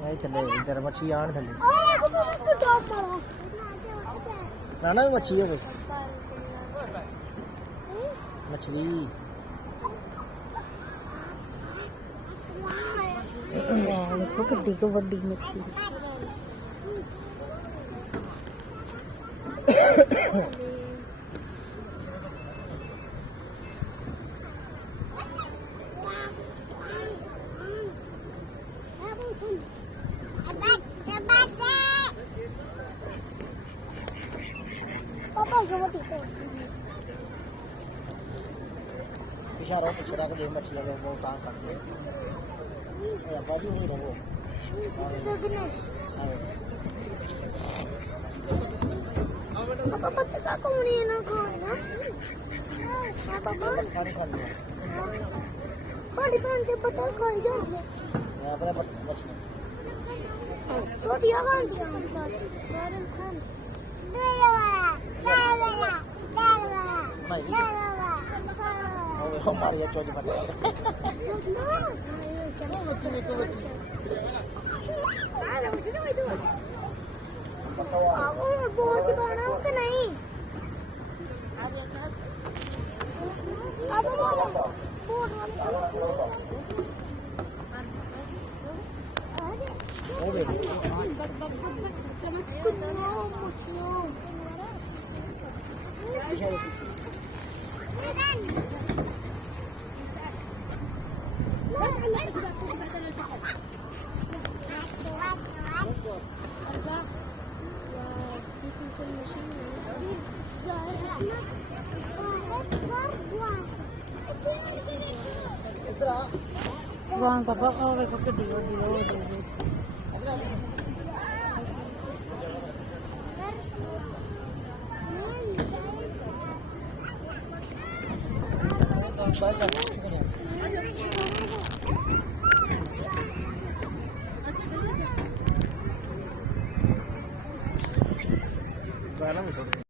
नहीं थले इधर मच्छी आन थले तो नाना भी मच्छी है कोई मछली देखो कितनी को बड़ी मच्छी पापा को मत को इशारों पे छड़ा के देख मछलियां में बहुत तांग करते हैं या बाजू नहीं रहो पापा बच्चे का कौन है ना खाना हां पापा खाने खा लिया खाली खान के पता खा जाए मैं अपने मछली छोटी खान सारे खान हमारे यहाँ चोरी पता बहुत बड़ा कि नहीं वो देखो Sekarang papa kau rekod video Barang